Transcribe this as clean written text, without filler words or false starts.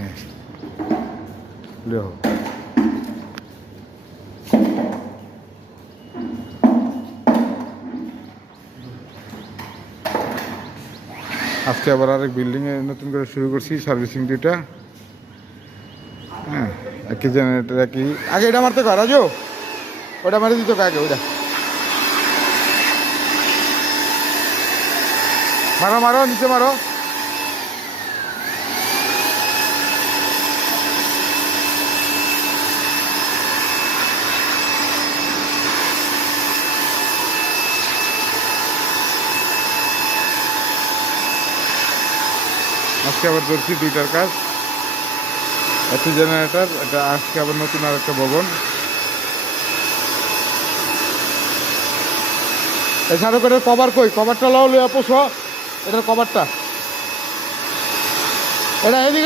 হ্যাঁ লিও আজকে আবার আরেক বিল্ডিংয়ে নতুন করে শুরু করছি সার্ভিসিং দুইটা। হ্যাঁ একই জেনারেটার একই আগে এটা মারতে কর রাজু ওটা মারে দিত আগে ওইটা মারো মারো নিচে মারো। আজকে আবার ধরছি দুইটার কাজ, একটা জেনারেটর, এটা আজকে আবার নতুন আর একটা ভবন। এছাড়া করে কভার কই কভারটা লাও লিয়া পোষো, এটার কভারটা এটা এদিকে